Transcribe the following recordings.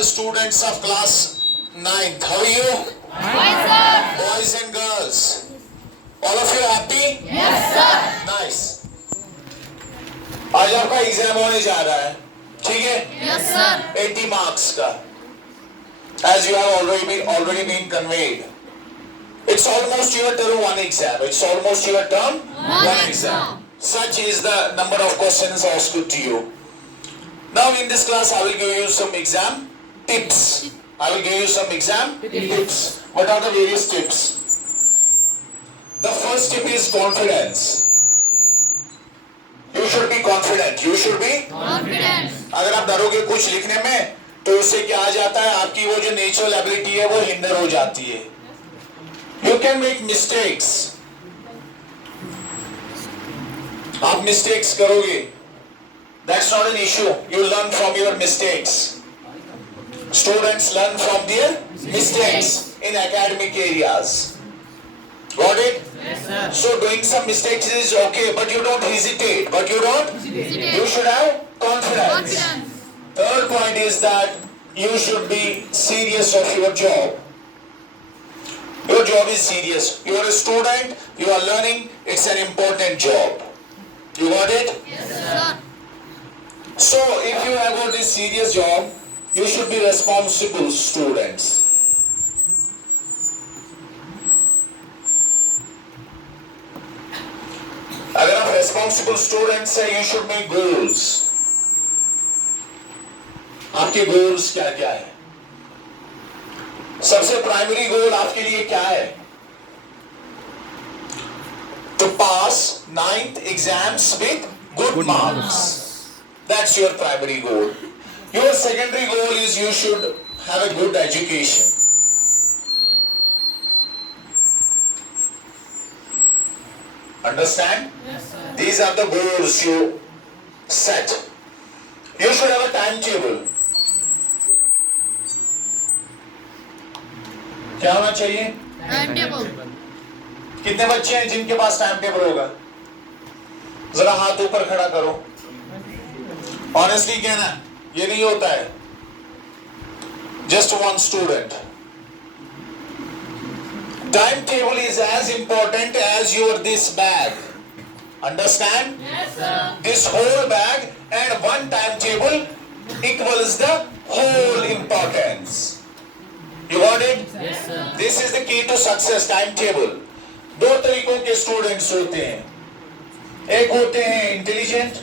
the students of class 9th. How are you? Hi, sir. Boys and girls. All of you happy? Yes, sir. Nice. आज आपका एग्जाम होने जा रहा है, ठीक है? Yes, sir. 80 marks का. As you have already been conveyed. It's almost your term 1 exam. It's almost your term 1 exam. Such is the number of questions asked to you. Now in this class I will give you some exam tips. I will give you some exam tips. What are the various tips? The first tip is confidence. You should be confident. You should be Confidence. अगर आप डरोगे कुछ लिखने में तो उससे क्या आ जाता है, आपकी वो जो नेचुरल एबिलिटी है वो हिंडर हो जाती है. You can make mistakes. आप मिस्टेक्स करोगे. That's not an issue. You learn from your mistakes. Students learn from their mistakes in academic areas. Got it? Yes, sir. So doing some mistakes is okay, but you don't hesitate. But you don't. You should have confidence. Confidence. Third point is that you should be serious of your job. Your job is serious. You are a student. You are learning. It's an important job. You got it? Yes, sir. So, if you have got this serious job, you should be responsible students. अगर आप responsible students हैं, you should make goals. आपके goals क्या क्या है? सबसे primary goal आपके लिए क्या है? To pass 9th exams with good marks. That's your primary goal. Your secondary goal is you should have a good education. Understand? Yes, sir. These are the goals you set. You should have a timetable. क्या होना चाहिए? Timetable. कितने बच्चे हैं जिनके पास time table होगा? जरा हाथ ऊपर खड़ा करो. ऑनेस्टली कहना, ये नहीं होता है. Just one student. Timetable is as important as your this bag. Understand? Yes, sir. This whole bag and one timetable equals the whole importance. You got it? Yes, sir. This is the key to success. Timetable. दो तरीकों के स्टूडेंट्स होते हैं. एक होते हैं इंटेलिजेंट,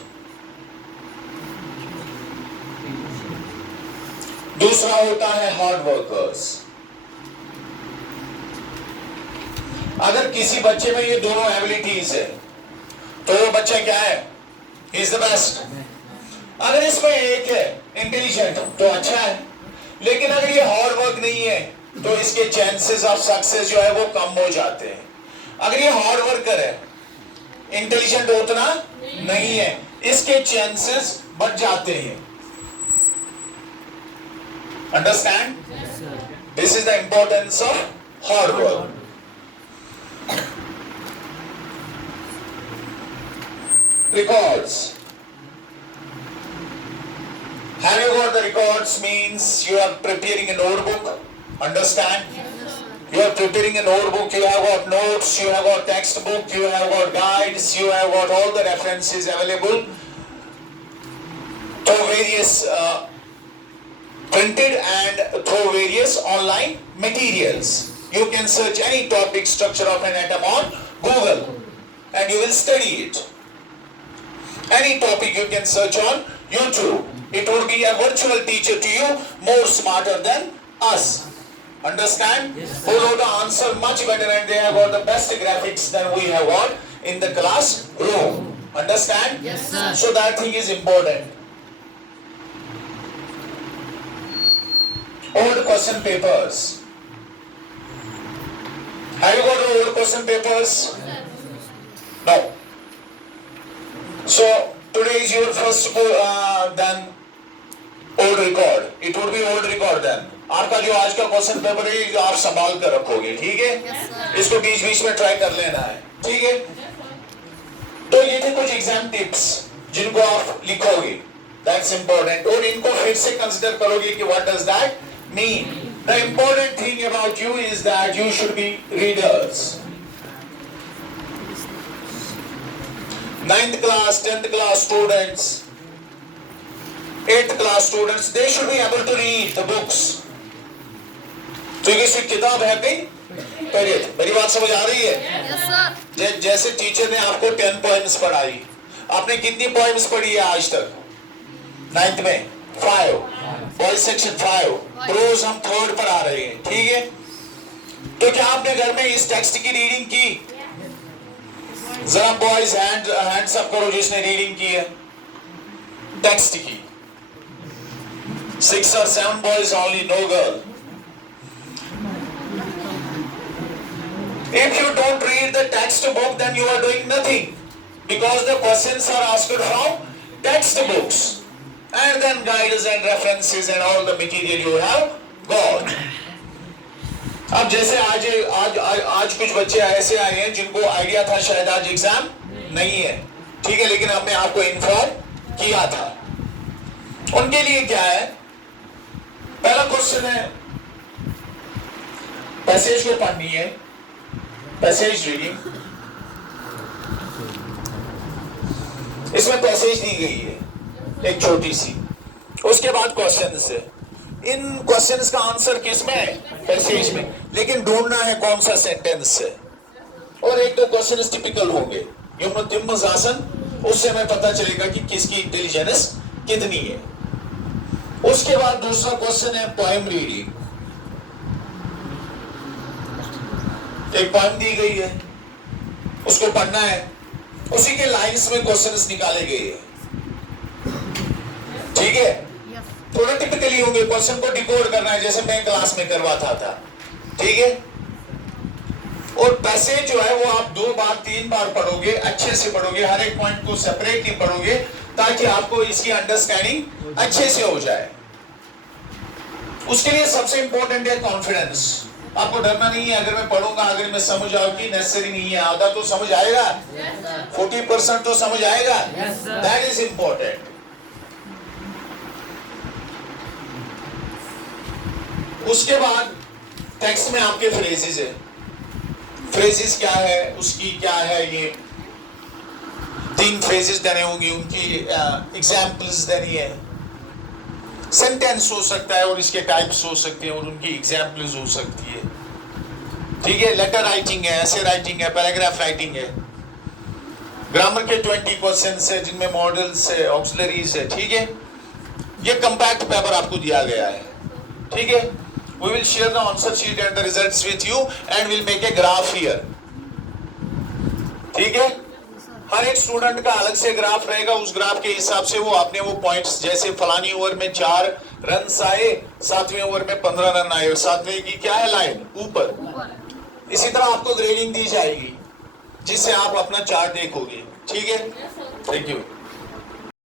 दूसरा होता है हार्ड वर्कर्स. अगर किसी बच्चे में ये दोनों एबिलिटीज है तो वो बच्चा क्या है? He is the best. अगर इसमें एक है इंटेलिजेंट तो अच्छा है, लेकिन अगर ये हार्ड वर्क नहीं है तो इसके चांसेस ऑफ सक्सेस जो है वो कम हो जाते हैं. अगर ये हार्ड वर्कर है, इंटेलिजेंट उतना नहीं है, इसके चांसेस बढ़ जाते हैं. Understand? Yes, sir. This is the importance of hard work. Records. Have you got the records? Means you are preparing a notebook. Understand? You are preparing a notebook. You have got notes. You have got textbook. You have got guides. You have got all the references available to various printed and through various online materials. You can search any topic, structure of an atom on Google and you will study it. Any topic you can search on YouTube. It will be a virtual teacher to you, more smarter than us. Understand? Yes, Who know the answer much better and they have got the best graphics than we have got in the classroom. Understand? Yes, sir. So that thing is important. Old question papers. Have you got the old question papers? No. So today is your first then old record. It would be old record then. आपका जो आज का question paper है जो आप संभाल कर रखोगे, ठीक है? Yes, sir. इसको बीच बीच में ट्राई कर लेना है, ठीक है? तो ये थे कुछ एग्जाम टिप्स जिनको आप लिखोगे. That's important. और इनको फिर से कंसिडर करोगे कि what does that mean. The important thing about you is that you should be readers. 9th class, 10th class students, 8th class students, they should be able to read the books. तो ये किसी किताब है कहीं पढ़िए। मेरी बात समझ आ रही है? Yes, sir. जैसे टीचर ने आपको 10 पोएम्स पढ़ाई, आपने कितनी पोएम्स पढ़ी है आज तक? 9th में 5, बॉयज सेक्शन 5, रोज हम 3rd पर आ रहे हैं, ठीक है? तो क्या आपने घर में इस टेक्स्ट की रीडिंग की? जरा बॉयज हैंड्स अप करो जिसने रीडिंग की है टेक्स्ट की। 6 or 7 boys only, no girl. If you don't read the text book, then you are doing nothing, because the questions are asked from textbooks, and then guides and references and all the material you have got. अब जैसे आज कुछ बच्चे ऐसे आए हैं जिनको आइडिया था शायद आज एग्जाम नहीं है, ठीक है, लेकिन हमने आपको इन्फॉर्म किया था। उनके लिए क्या है? पहला क्वेश्चन है, पैसेज को पढ़नी है, पैसेज रीडिंग। इसमें पैसेज दी गई है एक छोटी सी, उसके बाद क्वेश्चन है। इन क्वेश्चंस का आंसर किसमें है? पैसेज में, लेकिन ढूंढना है कौन सा सेंटेंस है। और एक दो क्वेश्चन टिपिकल होंगे, उससे हमें पता चलेगा कि किसकी इंटेलिजेंस कितनी है। उसके बाद दूसरा क्वेश्चन है पोएम रीडिंग। एक पोएम दी गई है, उसको पढ़ना है, उसी के लाइंस में क्वेश्चंस निकाले गए हैं, ठीक है? थोड़ा टिपिकली होंगे, क्वेश्चन को डिकोड करना है जैसे मैं क्लास में करवाता था, ठीक है? और पैसेज जो है वो आप 2 बार 3 बार पढ़ोगे, अच्छे से पढ़ोगे, हर एक पॉइंट को सेपरेटली पढ़ोगे ताकि आपको इसकी अंडरस्टैंडिंग अच्छे से हो जाए। उसके लिए सबसे इंपॉर्टेंट है कॉन्फिडेंस। आपको डरना नहीं है, अगर मैं पढ़ूंगा, अगर मैं समझ आऊंगी, नेसेसरी नहीं है, आधा तो समझ आएगा, 40% तो समझ आएगा, दैट इज इंपॉर्टेंट। उसके बाद टेक्स्ट में आपके फ्रेजेस है। फ्रेजेस क्या है, उसकी क्या है, ये 3 फ्रेजेस देने होंगी, उनकी एग्जाम्पल्स देनी है। सेंटेंस हो सकता है और इसके टाइप्स हो सकते हैं और उनकी एग्जाम्पल्स हो सकती है, ठीक है? लेटर राइटिंग है, ऐसे राइटिंग है, पैराग्राफ राइटिंग है। ग्रामर के 20 क्वेश्चंस है जिनमें मॉडल्स है, ऑक्सिलरीज है, ठीक है? ये कंपैक्ट पेपर आपको दिया गया है, ठीक है? We will share the answer sheet and the results with you and we'll make a graph here. ठीक है? हर एक स्टूडेंट का अलग से ग्राफ रहेगा, उस ग्राफ के हिसाब से वो अपने वो पॉइंट्स, जैसे फलानी ओवर में 4 रन आए, 7वें ओवर में 15 रन आए, और 7वें की क्या है लाइन ऊपर, इसी तरह आपको ग्रेडिंग दी जाएगी जिससे आप अपना चार्ट देखोगे, ठीक है? Thank you.